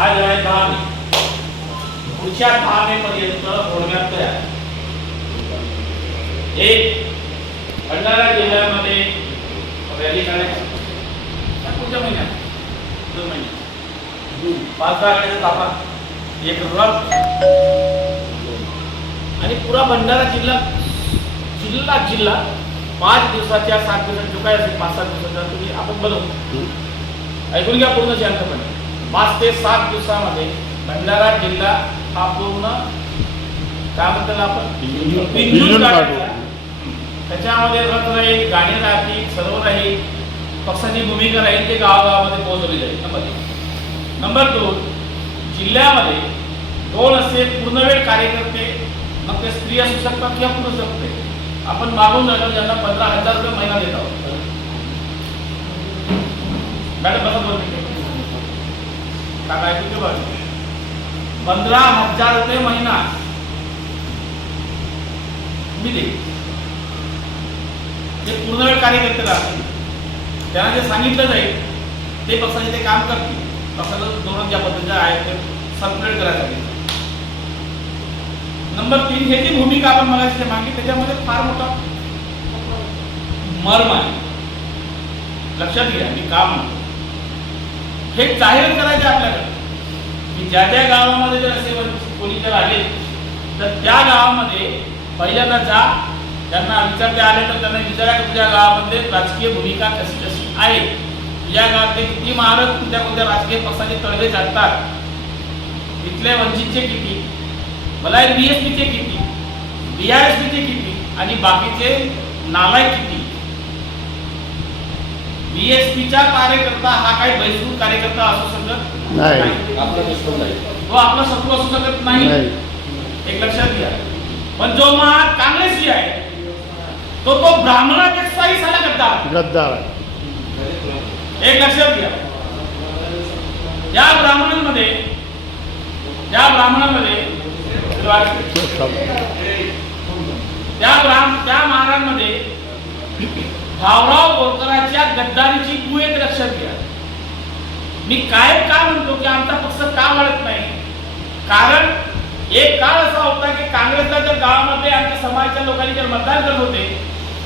आज आहे 10 मे. पुढच्या 10 मे पर्यंत रोडमॅप तयार. एक भंडारा जिल्ह्यामध्ये रॅली काढायची पुढच्या महिन्यात 2 महिन्यात 5-10 गाड्याचा ताफा, एक रथ आणि पुरा भंडारा जिल्हा 5 दिवसाच्या 7 दिवसाच्या काय असेल 5-7 दिवसाचा तुम्ही आपण बनवू. ऐकून घ्या पूर्ण शांतपणे. 5 ते 7 दिवसामध्ये भंडारा जिल्हा हा पूर्ण काय म्हणतात आपण बिंदून काढायचा. त्याच्यामध्ये रथ राहील, गाणी राहतील, सर्व राहील, पक्षाची भूमिका राहील, ते गावागावामध्ये पोहोचवली जाईल. नंबर 2 जिल्ह्यामध्ये 2 असे पूर्णवेळ कार्यकर्ते, मग ते स्त्री असू शकतात किंवा पुरुष असू शकते, आपण मागून राहिलो ज्यांना 15,000 रुपये महिना देत आहोत. मॅडम बसा बोलते काय ऐकू बघ 15,000 रुपये महिना मी दे. जे पूर्णवेळ कार्यकर्ते राहतील त्यांना जे सांगितलं जाईल ते पक्षाचे ते काम करतील. पक्षाचं धोरण ज्या पद्धतीचं आहे ते सर्क्युलेट करायचं. नंबर 3 हे जी भूमिका आपण मला मागितली त्याच्यामध्ये फार मोठा मर्म आहे. लक्षात घ्या मी का म्हणतो. हे जाहीर करायचे आपल्याकडे की ज्या ज्या गावामध्ये जर असे कोणी जर आले तर त्या गावामध्ये पहिल्यांदा जा, त्यांना विचारते आले तर त्यांना विचारा की तुझ्या गावामध्ये राजकीय भूमिका कशी कशी आहे, तुझ्या गावातले किती महाराज कोणत्या कोणत्या राजकीय पक्षाचे तळवे चालतात, इथले वंचितचे किती, मला बीएसपीचे किती, बीआरएसपीचे किती आणि बाकीचे नालायक किती. बीएसपीचा कार्यकर्ता हा काही बहिष्कृत कार्यकर्ता असू शकत नाही, तो आपला शत्रू असू शकत नाही. एक लक्षात घ्या. पण जो काँग्रेसी आहे तो ब्राह्मणापेक्षाही साला गद्दार. एक लक्षात घ्या. या ब्राह्मणांमध्ये त्या महाराजांमध्ये भाऊराव बोरकरांच्या गद्दारीची तू एक लक्षात घ्या. मी काय का म्हणतो की आमचा पक्ष का वाढत नाही, कारण एक काळ असा होता की काँग्रेसच्या गावामध्ये आमच्या समाजाच्या लोकांनी जर मतदान करत होते,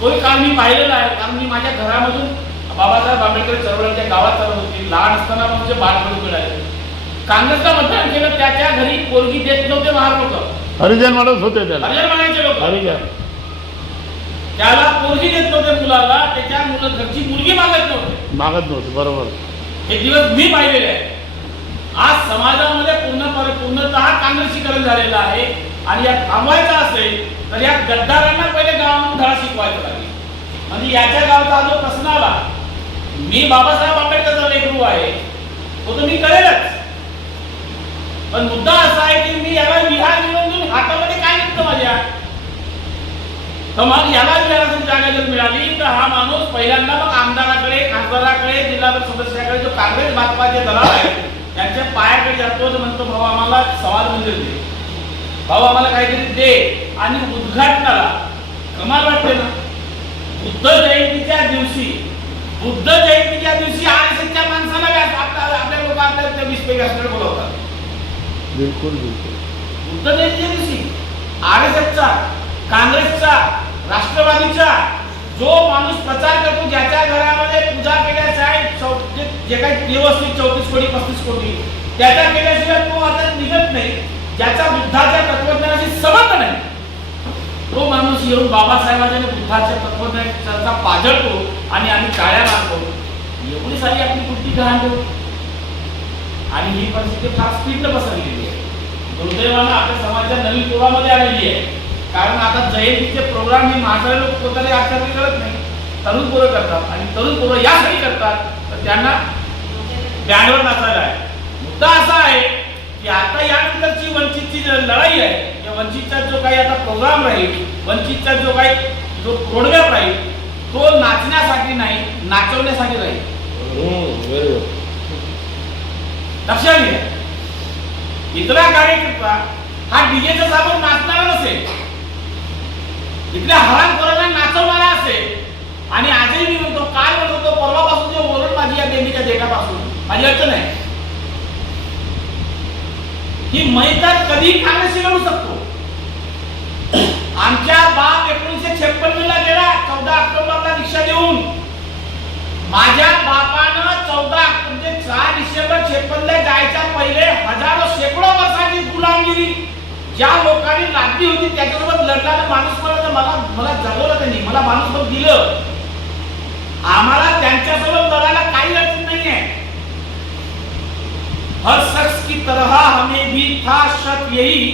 कोणी काळ मी पाहिलेलं आहे. कारण मी माझ्या घरामधून बाबासाहेब आंबेडकर चळवळीच्या गावात चालत होती. लहान असताना म्हणजे बाळपण मिळाले. काँग्रेसला मतदान केलं त्याच्या घरी पोरगी देत नव्हते महार लोक, हरिजन म्हणत होते, हरिजन म्हणायचे लोक. हरिजन त्याला पोरगी देत नव्हते मुलाला, त्याच्या घरची मुलगी मागत नव्हते. बरोबर. हे दिवस मी पाहिलेले आहे. आज समाजामध्ये पूर्णतः काँग्रेसीकरण झालेलं आहे आणि या थांबवायचं असेल तर या गद्दारांना पहिले गावामध्ये धडा शिकवायचा लागेल. म्हणजे याच्या गावचा जो प्रश्न आला, मी बाबासाहेब आंबेडकरचा लेकरू आहे तो तर मी कळेलच, पण मुद्दा असा आहे की मी याला विहार मिळवून हातामध्ये काय निघतं माझ्या, तर मग याला जागा जर मिळाली तर हा माणूस पहिल्यांदा मग आमदाराकडे, खासदाराकडे, जिल्हा परिषद सदस्याकडे, जो काँग्रेस भाजपाचे दलाल आहे त्यांच्या पायाकडे जातो तर म्हणतो भाऊ आम्हाला सवाल मंदिर दे, भाऊ आम्हाला काहीतरी दे. आणि उद्घाटनाला कमाल वाटते ना. बुद्ध जयंतीच्या दिवशी आरएसएसच्या माणसाला आपल्या लोक आपल्या विस्पे व्यासपीठ बोलवतात. बिलकुल. बुद्ध जयंतीच्या दिवशी आरएसएसचा, काँग्रेसचा, राष्ट्रवादीचा जो माणूस प्रचार करतो, ज्याच्या घरामध्ये पूजा केल्याशिवाय जे काही देव असतील 34 कोटी 35 कोटी त्याच्या केल्याशिवाय तो आता निघत नाही, ज्याचा बुद्धाच्या तत्वज्ञानाशी संबंध नाही, तो माणूस येऊन बाबासाहेबांच्या बुद्धाच्या तत्वज्ञानाचा पाजळतो आणि आम्ही टाळ्या मारतो. एवढी सारी आपली बुद्धी गहाण ठेवतो आणि ही परिस्थिती फार स्पीडनं पसरलेली आहे. दुर्दैवानं आपल्या समाजाच्या नवीन पोरामध्ये आलेली आहे. कारण आता जयंतीचे प्रोग्राम हे म्हातारे लोक पोताने आचरण करत नाही, तरुण पोरं करतात आणि तरुण पोरं यासाठी करतात तर त्यांना बँडवर नाचायला आहे. मुद्दा असा आहे की आता यानंतरची वंचितची लढाई आहे, या वंचितचा जो काही आता प्रोग्राम राहील, वंचितचा जो काही रोडमॅप राहील तो नाचण्यासाठी नाही, नाचवण्यासाठी राहील. लक्षात घ्या. इथला कार्यकर्ता हा डीजेचा साबण नाचणारा नसेल, इथल्या हरामखोरांना नाचवणारा असेल. आणि आजही मी म्हणतो, काय म्हणतो, परवापासून जे ओरड माझी या देवीच्या देठापासून माझी अडचण आहे. की मी तर कधी काँग्रेसशी लढू शकतो. आमच्या बाप 1956 ला गेला 14 ऑक्टोबरला दीक्षा देऊन. माझ्या बापानं 14 म्हणजे 4 डिसेंबर 56 ला जायच्या पहिले हजारो शेकडो वर्षाची गुलामगिरी ज्या लोकांनी लादली होती त्याच्यासोबत लढणारा माणूस मला जगवलं त्यांनी, मला माणूस दिलं. आम्हाला त्यांच्यासोबत लढायला काही अडचण नाही आहे. हर शख्स की तरह हमें भी था शक यही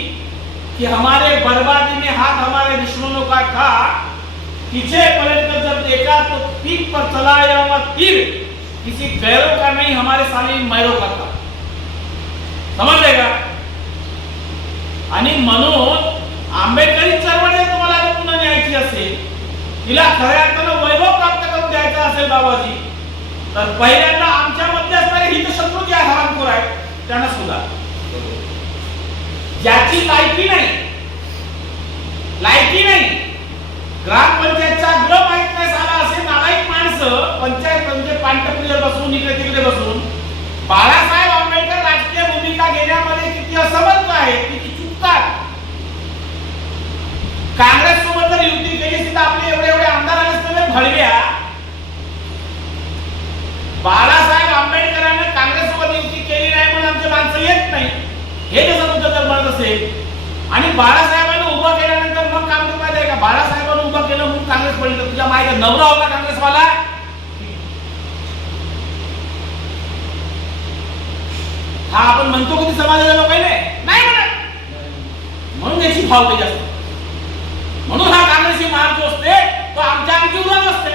कि हमारे बर्बादी में हाथ हमारे दुश्मनों का था. पीछे पलटकर जब देखा तो पीठ पर चला आया हुआ तीर किसी गैरों का नहीं हमारे साले मैरों का था. समजले का? आणि म्हणून आंबेडकरी चळवळ जर तुम्हाला पुन्हा न्यायची असेल, तिला खऱ्या अर्थानं वैभव प्राप्त करून द्यायचा असेल बाबाजी, तर पहिल्यांदा आमच्या मध्ये असणारे हितशत्रू जे हरामखोर आहेत त्यांना सुद्धा ज्याची लायकी नाही ग्रामपंचायतचा गृह माहित नाही झाला असे नालायक माणसं पंचायत म्हणजे पांढरपुरीवर बसून इकडे तिकडे बसून बाळासाहेब आंबेडकर राजकीय भूमिका घेण्यामध्ये किती असमर्थ आहेत, किती चुकतात. काँग्रेस सोबत जर युती केली असती तर आपले एवढे आमदार असते भडव्या. बाळासाहेब आंबेडकरांनी काँग्रेस सोबत युती केली नाही म्हणून आमचे माणसं येत नाही हे जर तुमचं जर म्हणत असेल आणि बाळासाहेबांना उभा केल्यानंतर मग काँग्रेस माहिती आहे का? बाळासाहेबांना उभा केलं म्हणून काँग्रेस पडली तर तुझ्या माहिती नवरा होता काँग्रेसवाला. हा आपण म्हणतो की समाजाच्या लोकांना नाही म्हणत म्हणून याची भाव जास्त. म्हणून हा काँग्रेसी मार्ग जो असते तो आमच्या जीवनात असते.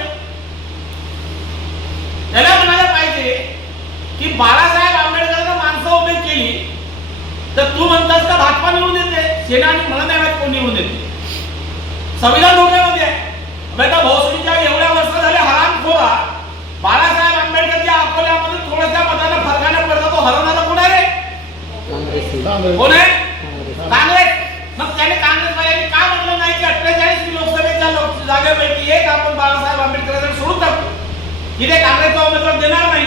त्याला म्हणायला पाहिजे की बाळासाहेब आंबेडकरांना माणसं उभी केली तर तू म्हणतास का भाजपा निवडून देते, सेना आणि मला नाही माहित कोण निवडून देते. संविधान धोक्यामध्ये आहे. भोसडीच्या एवढ्या वर्ष झाले हरामखोरा बाळासाहेब आंबेडकरच्या अकोल्यामध्ये थोड्याशा मताने फरकाने पडला तो हरवणारा कोण आहे रे? कोण आहे? काँग्रेस. मग त्याने काँग्रेसवाल्यांनी का म्हटलं नाही की 48 लोकसभेच्या जागेपैकी एक आपण बाळासाहेब आंबेडकरांना सोडून टाकू, इथे काँग्रेसचा उमेदवार देणार नाही.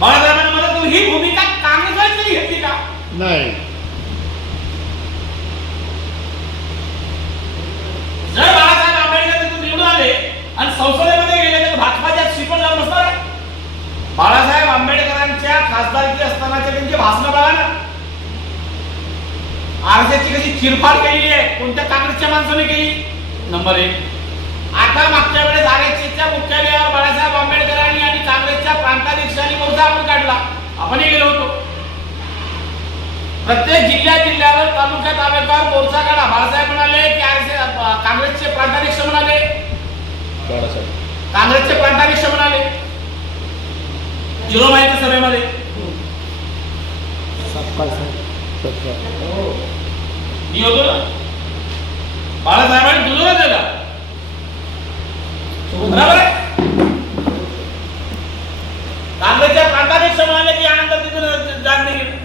बाळासाहेबांनी मला तू ही भूमिका काँग्रेसवाली तरी घेतली का? नाही. जर बाळासाहेब आंबेडकर तिथून निवडून आले आणि संसदेमध्ये गेले तर भाजपाच्या शिकवण लावून बसणार आहे. बाळासाहेब आंबेडकरांच्या खासदारकी असतानाचे त्यांचे भाषण बघा ना. आरक्षणाची कशी चिरफाड केलेली आहे, कोणत्या काँग्रेसच्या माणसाने केली? नंबर 1. आता मागच्या वेळेस आरक्षणाच्या मुख्यालयावर बाळासाहेब आंबेडकरांनी आणि काँग्रेसच्या प्रांताध्यक्षांनी मोर्चा आपण काढला. आपणही गेलो होतो. प्रत्येक जिल्ह्यावर तालुक्यावर मोर्चा काढा. बाळासाहेब म्हणाले की काँग्रेसचे प्रांताध्यक्ष म्हणाले, काँग्रेसचे प्रांताध्यक्ष म्हणाले जिरो माहिती सभेमध्ये मी होतो ना. बाळासाहेबांनी दुजोरा दिला. बरोबर आहे. काँग्रेसच्या प्रांताध्यक्ष म्हणाले की यानंतर तिथून जाणणे गेले.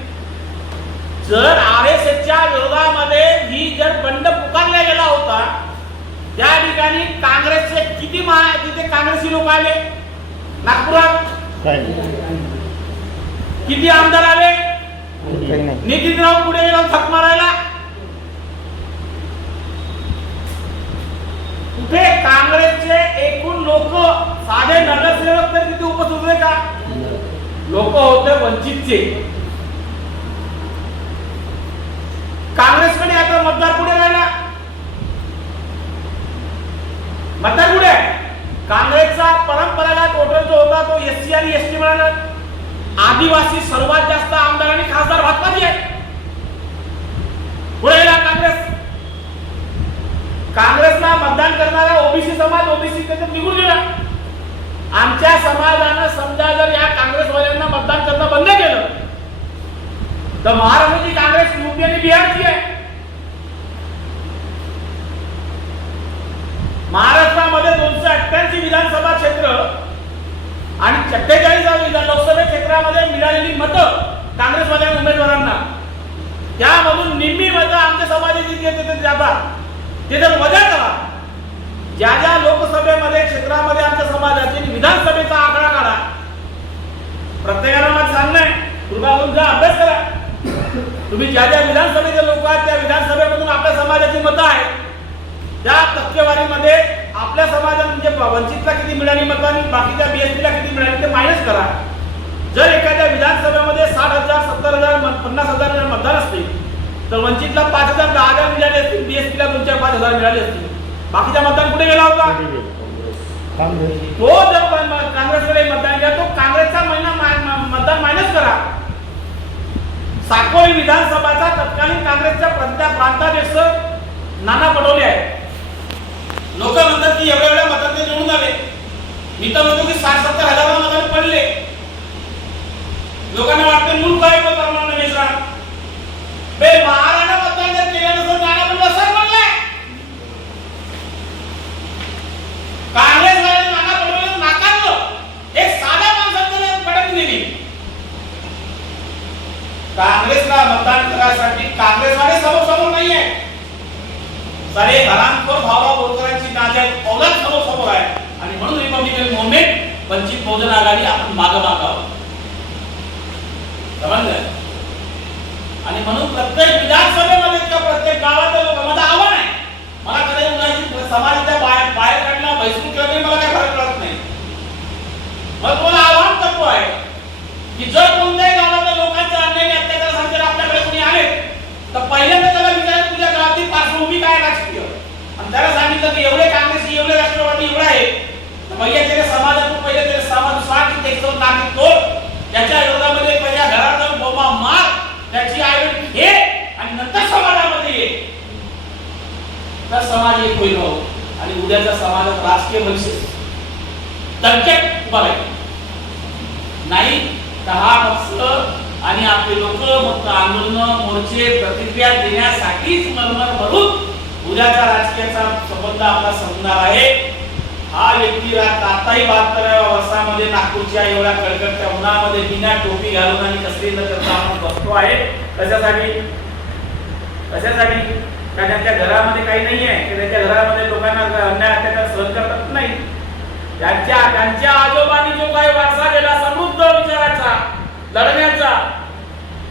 जर आरएसएसच्या विरोधामध्ये ही जर बंड पुकारला गेला होता त्या ठिकाणी काँग्रेसचे किती तिथे काँग्रेसी लोक आले नागपुरात? किती आमदार आले? नितीनराव पुढे गेला थक मारायला. कुठे काँग्रेसचे एकूण लोक साधे नगरसेवक तर तिथे उपस्थित होते का? लोक होते वंचितचे. काँग्रेसकडे आता मतदार पुढे राहिला. मतदार पुढे काँग्रेसचा परंपरागत वोटर जो होता तो एससी आणि एसटी मिळाला. आदिवासी सर्वात जास्त आमदार आणि खासदार भाजपाचे आहेत. पुढे गेला काँग्रेस. काँग्रेसला मतदान करणारा ओबीसी समाज ओबीसी त्याच्यात निघून गेला. आमच्या समाजानं समजा जर या काँग्रेसवाल्यांना मतदान करणं बंद केलं तर महाराष्ट्राची काँग्रेस यूपी आणि बिहारची आहे. महाराष्ट्रामध्ये 288 विधानसभा क्षेत्र आणि 47 लोकसभा क्षेत्रामध्ये मिळालेली मतं काँग्रेसवाल्या उमेदवारांना त्यामधून निम्मी मतं आमच्या समाजाची जातात. ते जर वजा करा ज्या लोकसभेमध्ये क्षेत्रामध्ये आमच्या समाजाची विधानसभेचा आकडा काढा. प्रत्येकाला मला सांगणं आहे कृपा करून जा अभ्यास करा. तुम्ही ज्या ज्या विधानसभेचे लोक आहेत त्या विधानसभेमधून आपल्या समाजाची मतं आहेत, त्या टक्केवारीमध्ये आपल्या समाजात म्हणजे वंचितला किती मिळाली मतं आणि बाकीच्या बीएसपीला किती मिळाली ते मायनस करा. जर एखाद्या विधानसभेमध्ये 60,000, 70,000, 50,000 मतदार असतील तर वंचितला 5,000, 10,000 मिळाले असतील, बीएसपीला 2-4-5,000 मिळाले असतील. बाकीच्या मतदान कुठे गेला होता? तो जर काँग्रेसकडे मतदान केला तो काँग्रेसचा मतदान मायनस करा. साकोली विधानसभाचा तत्कालीन काँग्रेसच्या प्रांताध्यक्ष नाना पटोले आहे. लोक म्हणतात की एवढ्या मतांनी निवडून आले. मी तर म्हणतो की 60-70 हजार मतांनी पडले. लोकांना वाटते मूल काय परमानंद मिश्रा बे महाराणा मतदान जर केलं नसेल नाना पटोले असं म्हणले. काँग्रेसवाल्यांनी नाना पटोले नाकारलं. एक साध्या माणसाने पडत दिली. काँग्रेसला मतदान करण्यासाठी काँग्रेसवाले समोर नाहीये. सारे हरामखोर भावराव बोरकरांची नाजायज औलाद समोर आहे आणि म्हणून रिपब्लिकन मूवमेंट वंचित बहुजन आघाडी आपण मागं समजलं. आणि म्हणून प्रत्येक विधानसभेमध्ये किंवा प्रत्येक गावातल्या लोक माझं आव्हान आहे, मला कधी उन्हाची समाजाच्या बाहेर काढला बहिष्कृत केला तरी मला काही फरक पडत नाही. मग तुम्हाला आव्हान करतो आहे की जर कोणत्याही गावातल्या लोकांचा अन्याय अत्याचार सांगतील आपल्याकडे कोणी आले तर पहिल्यांदा त्याला विचारा तुझ्या गावातील पार्श्वभूमी काय राजकीय आणि त्याला सांगितलं की एवढे काँग्रेसी एवढे राष्ट्रवादी एवढे आहे तर भैया त्याच्या समाजातून पहिले त्याला समाज स्वार्थ त्याचं नागरिक तोड त्याच्या विरोधामध्ये पहिल्या घरात जाऊन बोंबा मार त्याची आईवडील घे आणि नंतर समाजामध्ये ये तर समाज एक होईल. आणि उद्याचा समाजात राजकीय भविष्य दणक्यात उभा राहील नाही. 10 पक्ष आणि आपले लोक मग आंदोलन मोर्चे प्रतिक्रिया देण्यासाठीच मरमर भरून उद्याच्या राजकीयाचा संबंध आपला संपणार आहे. हा व्यक्ती आताही 72व्या वर्षामध्ये नागपूरच्या एवढ्या कडकडच्या उन्हामध्ये बिना टोपी घालून आणि कसली न करता आपण बसतो आहे. कशासाठी? कारण त्यांच्या घरामध्ये काही नाही आहे की त्याच्या घरामध्ये लोकांना अन्याय अत्याचार सहन करतात नाही. त्यांच्या आजोबांनी जो काही वारसा दिला समृद्ध विचाराचा लढण्याचा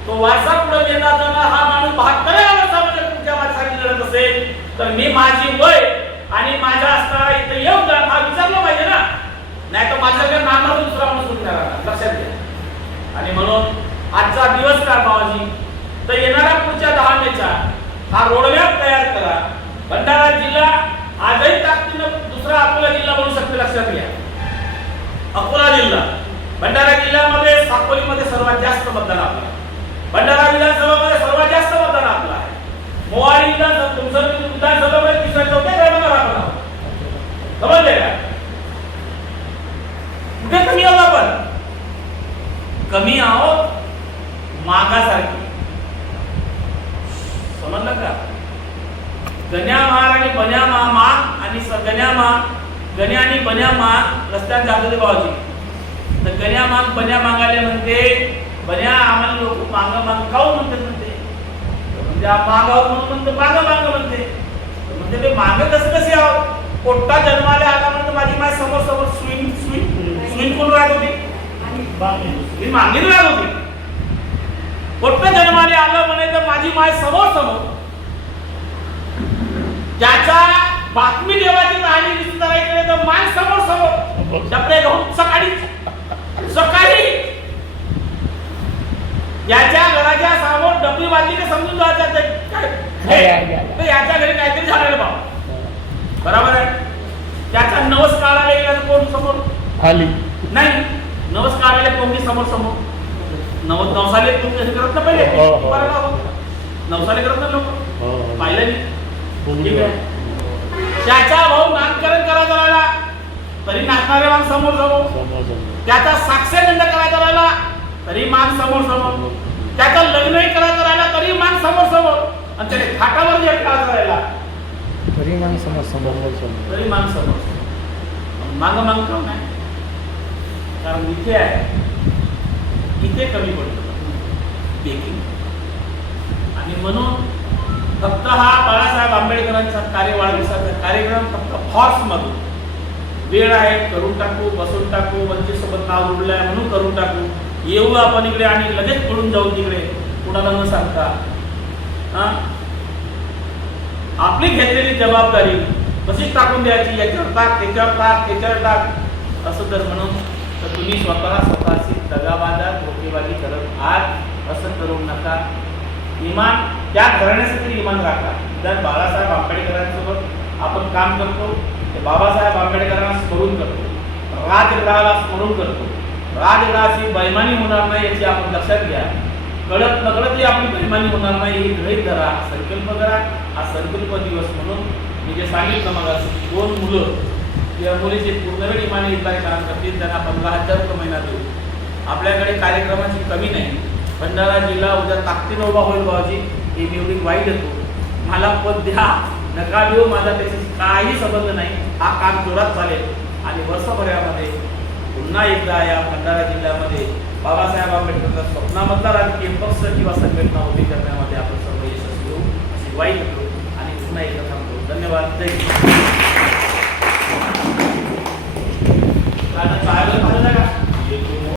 तो वारसा पुढे नेता जाणार हा माणूस 72व्या वर्षामध्ये तुमच्या वारसाची लढत असेल तर मी माझी वय आणि माझ्या असणारा इथे योगदान हा विचारलं पाहिजे ना. नाही तर माझ्याकडे नामावर दुसरा माणूस सुटणार लक्षात घ्या. आणि म्हणून आजचा दिवस का बाबाजी तर येणाऱ्या पुढच्या 10 मेचा हा रोडमॅप तयार करा. भंडारा जिल्हा आजही ताकदीनं दुसरा अकोला जिल्हा बनू शकतो लक्षात घ्या. अकोला जिल्हा भंडारा जिल्ह्यामध्ये साकोलीमध्ये सर्वात जास्त मतदान आपलं आहे. भंडारा विधानसभामध्ये सर्वात जास्त मतदान आपलं आहे. मोवाडी विधानसभामध्ये 3-4 क्रमांकावर आपण आहोत. समजले का? कुठे कमी आहोत आपण? कमी आहोत मागासारखी. समजलं का? गण्या महार आणि बन्या माग आणि गण्या आणि बन्या माग रस्त्यात जात होते बाबाजी. तर गण्या माग बन्या मागाले म्हणते बन्या आम्हाला लोक माग खाऊ म्हणते म्हणजे मागावर म्हणून माग म्हणते ते माग कसे आहोत. पोट्टा जन्माला आला म्हणते माझी माय समोर स्विन कोण राहत होती मागणी राहत होती. पोट्टा जन्माला आलं म्हणे तर माझी माय समोर ज्याचा बातमी देवाची राहिली दिसणाऱ्याकडे तर मान समोर डबडे घेऊन सकाळी याच्या घराच्या समोर डबडी वाजली की समजून जायचं तर याच्या घरी काहीतरी झालेलं बाबा. बरोबर आहे. त्याचा नवस काढायला गेला कोण समोर खाली नाही. नवस काढायला कोणी समोर नवसाले तुम्ही कसे करत ना पहिले नवसाले करत ना लोक पाहिलं नाही. त्याचा भाऊ नामकरण करायचा राहिला तरी नाचणारे मान समोर त्याचा साक्षरंद करायचा राहिला तरी मान समोर त्याचं लग्नही करायचं राहिला तरी मान समोर आणि त्याने खाटावर जे करायचं राहिला तरी मान समोर माग काऊन आहे? कारण इथे आहे इथे कमी पडतो बेकिंग. आणि म्हणून फक्त हा बाळासाहेब आंबेडकरांचा वाढदिवसाचा कार्यक्रम फक्त फॉर्स मधून वेळ आहे करून टाकू बसून टाकू वंचित सोबत नाव जोडलंय म्हणून करून टाकू येऊ आपण इकडे आणि लगेच पडून जाऊ तिकडे कुणाला न सांगता आपली घेतलेली जबाबदारी कशीच टाकून द्यायची, याच्यावर टाक, त्याच्यावर टाक, त्याच्यावर टाक असं जर म्हणून तर तुम्ही स्वतःची दगाबाजात धोकेबाजी करत आहात. असं करू नका. इमान त्या घराण्यासाठी इमान राखा. जर बाळासाहेब आंबेडकरांसोबत आपण काम करतो ते बाबासाहेब आंबेडकरांना स्मरून करतो, राजगृहाला स्मरून करतो. राजगृहाची बैमानी होणार नाही याची आपण लक्षात घ्या. कळत नकळत ही आपली बैमानी होणार नाही ही गृहीत धरा, संकल्प करा. हा संकल्प दिवस म्हणून मी जे सांगितलं मग 2 मुलं किंवा मुलीचे पूर्णवेळ इमानी इथला काम करतील त्यांना 15,000 रुपये महिना देऊ. आपल्याकडे कार्यक्रमाची कमी नाही. भंडारा जिल्हा उद्या ताकदीने उभा होईल भाऊजी, हे मी एवढी वाईट येतो. मला पद द्या नका देऊ, माझा त्याची काही संबंध नाही. हा काम जोरात चालेल आणि वर्षभरामध्ये पुन्हा एकदा या भंडारा जिल्ह्यामध्ये बाबासाहेब आंबेडकरांच्या स्वप्नामधला राजकीय पक्ष किंवा संघटना उभी करण्यामध्ये आपण सर्व यशस्वी होऊ अशी वाईट होतो आणि पुन्हा एकदा थांबतो. धन्यवाद. जय हिंद.